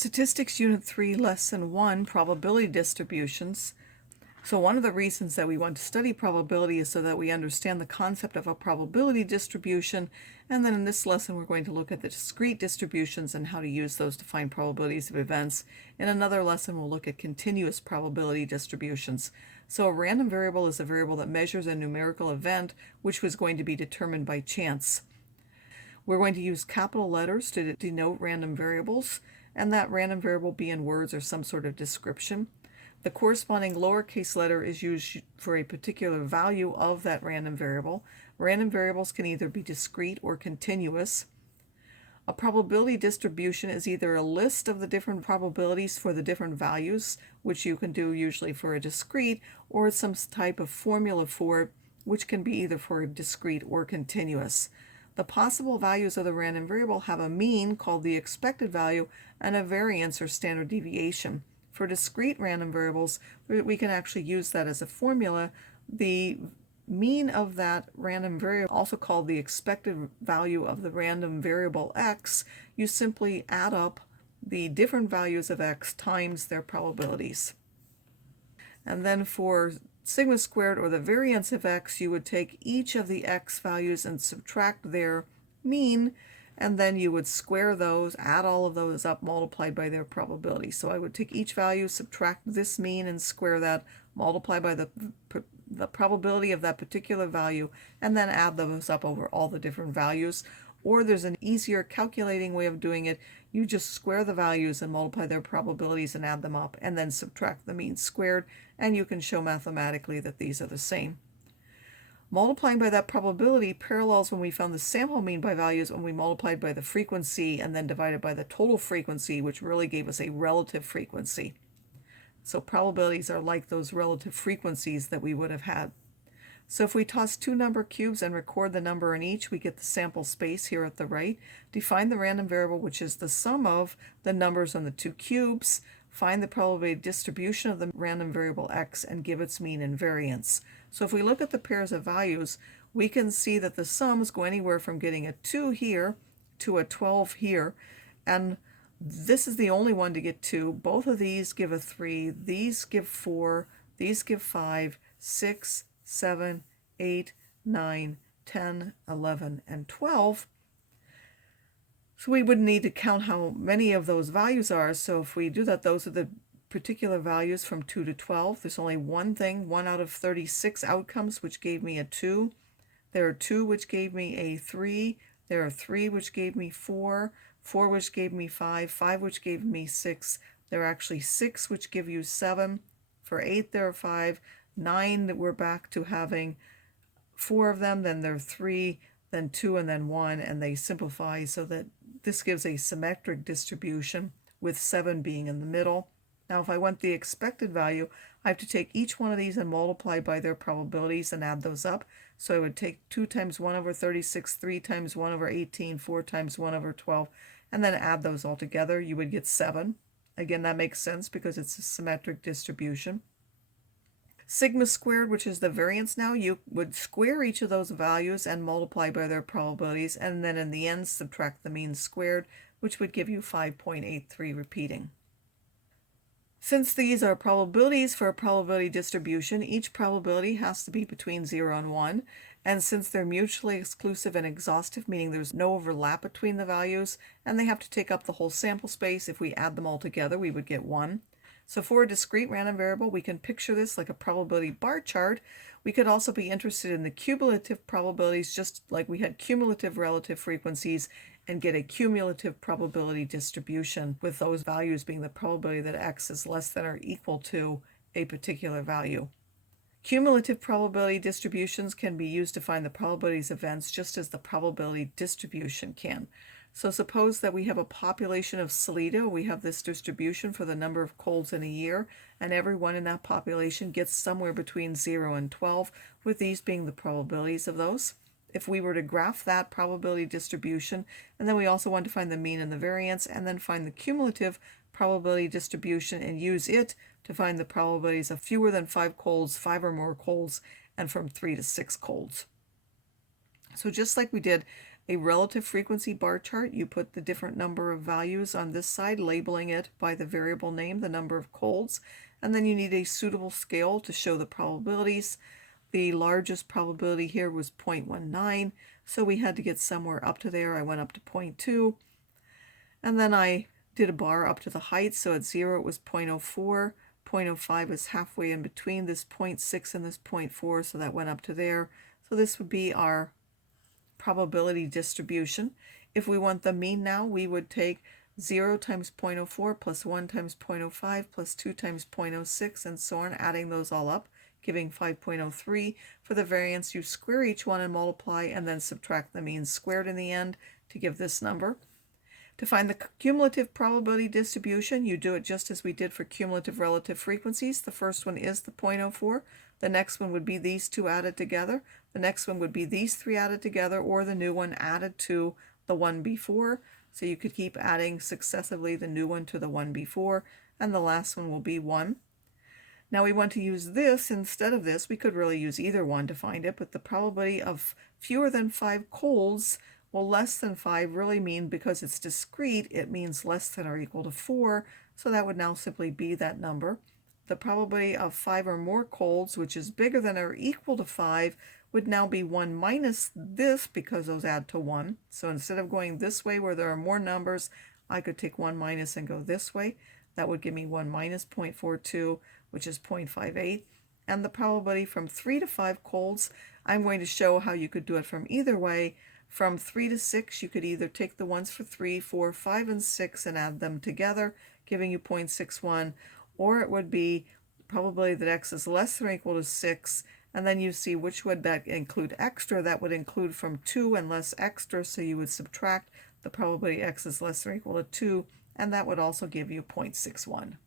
Statistics Unit 3, Lesson 1, Probability Distributions. So one of the reasons that we want to study probability is so that we understand the concept of a probability distribution. And then in this lesson, we're going to look at the discrete distributions and how to use those to find probabilities of events. In another lesson, we'll look at continuous probability distributions. So a random variable is a variable that measures a numerical event, which was going to be determined by chance. We're going to use capital letters to denote random variables, and that random variable be in words or some sort of description. The corresponding lowercase letter is used for a particular value of that random variable. Random variables can either be discrete or continuous. A probability distribution is either a list of the different probabilities for the different values, which you can do usually for a discrete, or it's some type of formula for it, which can be either for a discrete or continuous. The possible values of the random variable have a mean, called the expected value, and a variance or standard deviation. For discrete random variables, we can actually use that as a formula. The mean of that random variable, also called the expected value of the random variable x, you simply add up the different values of x times their probabilities. And then for sigma squared, or the variance of x, you would take each of the x values and subtract their mean, and then you would square those, add all of those up, multiplied by their probability. So I would take each value, subtract this mean, and square that, multiply by the probability of that particular value, and then add those up over all the different values. Or there's an easier calculating way of doing it. You just square the values and multiply their probabilities and add them up, and then subtract the mean squared, and you can show mathematically that these are the same. Multiplying by that probability parallels when we found the sample mean by values when we multiplied by the frequency and then divided by the total frequency, which really gave us a relative frequency. So probabilities are like those relative frequencies that we would have had. So if we toss two number cubes and record the number in each, we get the sample space here at the right. Define the random variable, which is the sum of the numbers on the two cubes. Find the probability distribution of the random variable x and give its mean and variance. So if we look at the pairs of values, we can see that the sums go anywhere from getting a 2 here to a 12 here. And this is the only one to get 2. Both of these give a 3. These give 4. These give 5, 6, 7, 8, 9, 10, 11, and 12. So we would need to count how many of those values are. So if we do that, those are the particular values from 2 to 12. There's only one thing, 1 out of 36 outcomes, which gave me a 2. There are 2 which gave me a 3. There are 3 which gave me 4. 4 which gave me 5. 5 which gave me 6. There are actually 6 which give you 7. For 8 there are 5. 9 that we're back to having 4 of them. Then there are 3, then 2, and then 1. And they simplify so that this gives a symmetric distribution, with 7 being in the middle. Now if I want the expected value, I have to take each one of these and multiply by their probabilities and add those up. So I would take 2 times 1 over 36, 3 times 1 over 18, 4 times 1 over 12, and then add those all together. You would get 7. Again, that makes sense because it's a symmetric distribution. Sigma squared, which is the variance now, you would square each of those values and multiply by their probabilities, and then in the end subtract the mean squared, which would give you 5.83 repeating. Since these are probabilities for a probability distribution, each probability has to be between 0 and 1. And since they're mutually exclusive and exhaustive, meaning there's no overlap between the values, and they have to take up the whole sample space, if we add them all together, we would get 1. So for a discrete random variable, we can picture this like a probability bar chart. We could also be interested in the cumulative probabilities, just like we had cumulative relative frequencies, and get a cumulative probability distribution, with those values being the probability that x is less than or equal to a particular value. Cumulative probability distributions can be used to find the probabilities of events, just as the probability distribution can. So suppose that we have a population of Salida. We have this distribution for the number of colds in a year, and everyone in that population gets somewhere between 0 and 12, with these being the probabilities of those. If we were to graph that probability distribution, and then we also want to find the mean and the variance, and then find the cumulative probability distribution and use it to find the probabilities of fewer than 5 colds, 5 or more colds, and from 3 to 6 colds. So just like we did a relative frequency bar chart. You put the different number of values on this side, labeling it by the variable name, the number of colds, and then you need a suitable scale to show the probabilities. The largest probability here was 0.19, so we had to get somewhere up to there. I went up to 0.2, and then I did a bar up to the height, so at 0 it was 0.04, 0.05 is halfway in between this 0.6 and this 0.4, so that went up to there. So this would be our probability distribution. If we want the mean now, we would take 0 times 0.04 plus 1 times 0.05 plus 2 times 0.06 and so on, adding those all up, giving 5.03. For the variance, you square each one and multiply, and then subtract the mean squared in the end to give this number. To find the cumulative probability distribution, you do it just as we did for cumulative relative frequencies. The first one is the 0.04. The next one would be these two added together. The next one would be these three added together, or the new one added to the one before. So you could keep adding successively the new one to the one before, and the last one will be 1. Now we want to use this instead of this. We could really use either one to find it, but the probability of fewer than 5 colds, well, less than 5 really mean, because it's discrete, it means less than or equal to 4, so that would now simply be that number. The probability of 5 or more colds, which is bigger than or equal to 5, would now be 1 minus this, because those add to 1. So instead of going this way where there are more numbers, I could take 1 minus and go this way. That would give me 1 minus 0.42, which is 0.58. And the probability from 3 to 5 colds, I'm going to show how you could do it from either way. From 3 to 6, you could either take the ones for 3, 4, 5, and 6 and add them together, giving you 0.61, or it would be probability that x is less than or equal to 6, and then you see which would that include extra. That would include from 2 and less extra, so you would subtract the probability x is less than or equal to 2, and that would also give you 0.61.